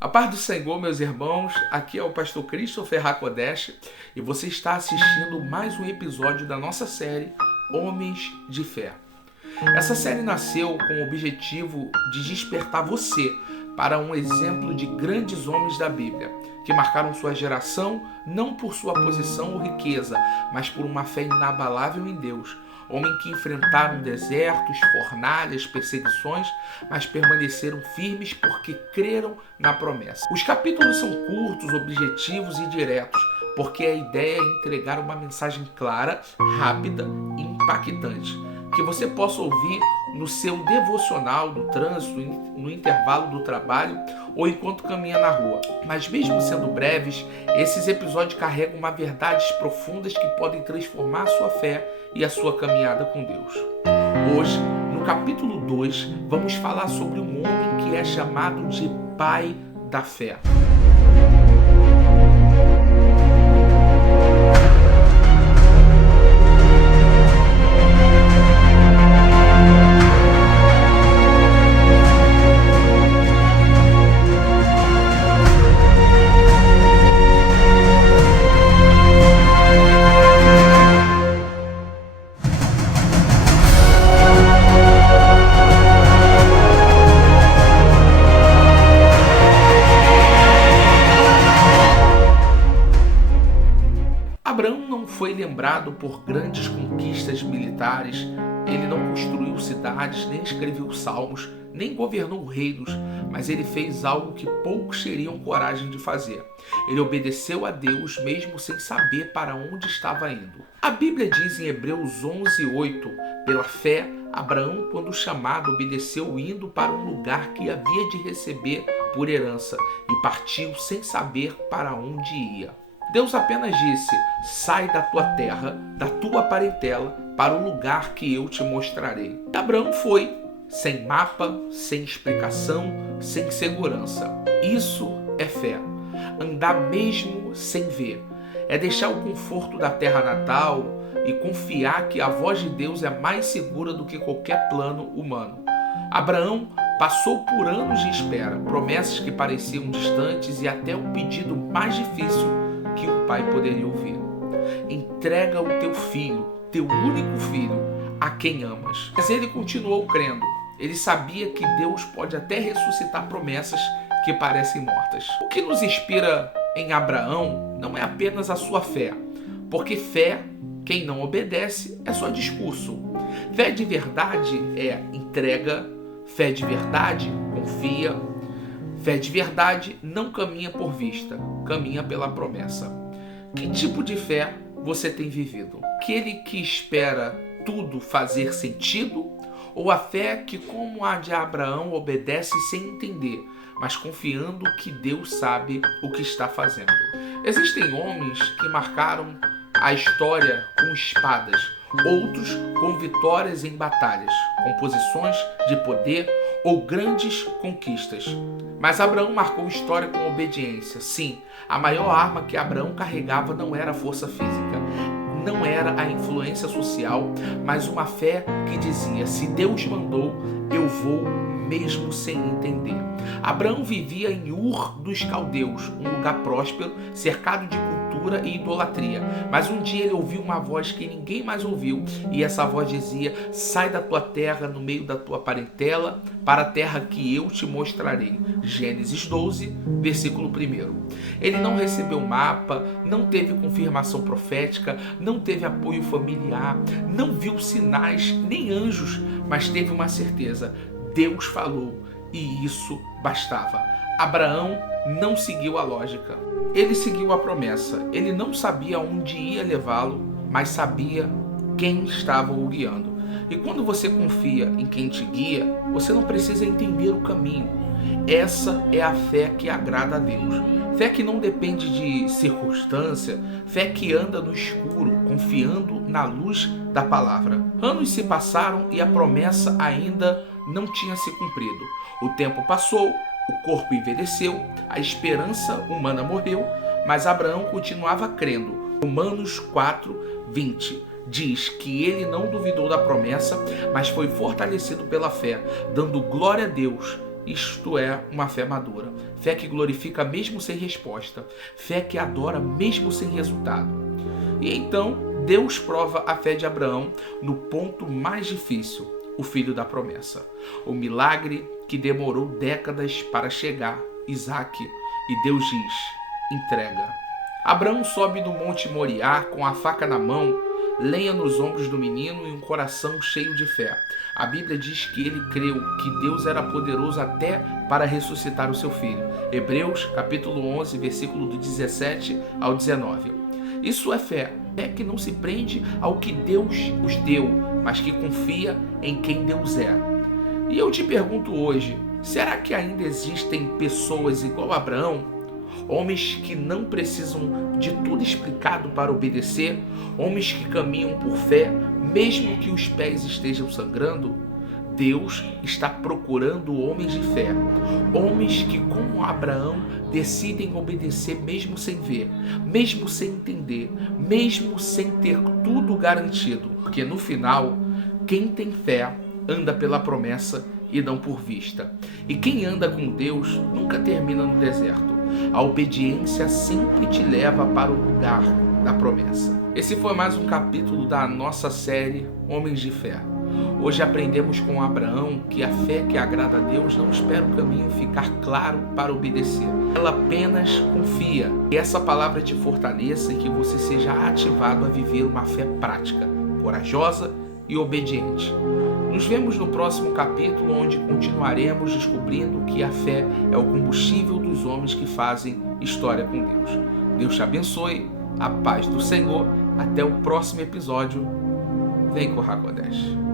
A paz do Senhor, meus irmãos, aqui é o pastor Christopher Hakodesh e você está assistindo mais um episódio da nossa série Homens de Fé. Essa série nasceu com o objetivo de despertar você para um exemplo de grandes homens da Bíblia, que marcaram sua geração não por sua posição ou riqueza, mas por uma fé inabalável em Deus. Homens que enfrentaram desertos, fornalhas, perseguições, mas permaneceram firmes porque creram na promessa. Os capítulos são curtos, objetivos e diretos, porque a ideia é entregar uma mensagem clara, rápida e impactante, que você possa ouvir no seu devocional, no trânsito, no intervalo do trabalho ou enquanto caminha na rua. Mas mesmo sendo breves, esses episódios carregam uma verdades profundas que podem transformar a sua fé e a sua caminhada com Deus. Hoje, no capítulo 2, vamos falar sobre um homem que é chamado de pai da fé. Abraão não foi lembrado por grandes conquistas militares, ele não construiu cidades, nem escreveu salmos, nem governou reinos, mas ele fez algo que poucos teriam coragem de fazer. Ele obedeceu a Deus mesmo sem saber para onde estava indo. A Bíblia diz em Hebreus 11:8, pela fé, Abraão, quando chamado, obedeceu indo para um lugar que havia de receber por herança e partiu sem saber para onde ia. Deus apenas disse: sai da tua terra, da tua parentela, para o lugar que eu te mostrarei. E Abraão foi, sem mapa, sem explicação, sem segurança. Isso é fé. Andar mesmo sem ver. É deixar o conforto da terra natal e confiar que a voz de Deus é mais segura do que qualquer plano humano. Abraão passou por anos de espera, promessas que pareciam distantes e até um pedido mais difícil que um pai poderia ouvir. Entrega o teu filho, teu único filho, a quem amas. Mas ele continuou crendo. Ele sabia que Deus pode até ressuscitar promessas que parecem mortas. O que nos inspira em Abraão não é apenas a sua fé, porque fé, quem não obedece, é só discurso. Fé de verdade é entrega, fé de verdade confia. Fé de verdade não caminha por vista, caminha pela promessa. Que tipo de fé você tem vivido? Aquele que espera tudo fazer sentido? Ou a fé que, como a de Abraão, obedece sem entender, mas confiando que Deus sabe o que está fazendo? Existem homens que marcaram a história com espadas, outros com vitórias em batalhas, com posições de poder ou grandes conquistas. Mas Abraão marcou história com obediência. Sim, a maior arma que Abraão carregava não era a força física, não era a influência social, mas uma fé que dizia: se Deus mandou, eu vou mesmo sem entender. Abraão vivia em Ur dos Caldeus, um lugar próspero, cercado de cultura e idolatria. Mas um dia ele ouviu uma voz que ninguém mais ouviu, e essa voz dizia: sai da tua terra, no meio da tua parentela, para a terra que eu te mostrarei. Gênesis 12, versículo 1. Ele não recebeu mapa, não teve confirmação profética, não teve apoio familiar, não viu sinais nem anjos, mas teve uma certeza: Deus falou, e isso bastava. Abraão não seguiu a lógica, ele seguiu a promessa. Ele não sabia onde ia levá-lo, mas sabia quem estava o guiando. E quando você confia em quem te guia, você não precisa entender o caminho. Essa é a fé que agrada a Deus. Fé que não depende de circunstância, fé que anda no escuro, confiando na luz da palavra. Anos se passaram e a promessa ainda não tinha se cumprido. O tempo passou, o corpo envelheceu, a esperança humana morreu, mas Abraão continuava crendo. Romanos 4:20 diz que ele não duvidou da promessa, mas foi fortalecido pela fé, dando glória a Deus isto é uma fé madura. Fé que glorifica mesmo sem resposta. Fé que adora mesmo sem resultado. E então Deus prova a fé de Abraão no ponto mais difícil, o filho da promessa. O milagre que demorou décadas para chegar, Isaque, e Deus diz, entrega. Abraão sobe do Monte Moriá com a faca na mão, lenha nos ombros do menino e um coração cheio de fé. A Bíblia diz que ele creu que Deus era poderoso até para ressuscitar o seu filho. Hebreus capítulo 11, versículo do 17 ao 19. Isso é fé. Fé que não se prende ao que Deus os deu, mas que confia em quem Deus é. E eu te pergunto hoje, será que ainda existem pessoas igual a Abraão? Homens que não precisam de tudo explicado para obedecer, homens que caminham por fé, mesmo que os pés estejam sangrando. Deus está procurando homens de fé, homens que, como Abraão, decidem obedecer mesmo sem ver, mesmo sem entender, mesmo sem ter tudo garantido, porque no final, quem tem fé anda pela promessa e não por vista. E quem anda com Deus nunca termina no deserto. A obediência sempre te leva para o lugar da promessa. Esse foi mais um capítulo da nossa série Homens de Fé. Hoje aprendemos com Abraão que a fé que agrada a Deus não espera o caminho ficar claro para obedecer. Ela apenas confia. Que essa palavra te fortaleça e que você seja ativado a viver uma fé prática, corajosa e obediente. Nos vemos no próximo capítulo, onde continuaremos descobrindo que a fé é o combustível dos homens que fazem história com Deus. Deus te abençoe, a paz do Senhor. Até o próximo episódio. Vem com o Hakodesh.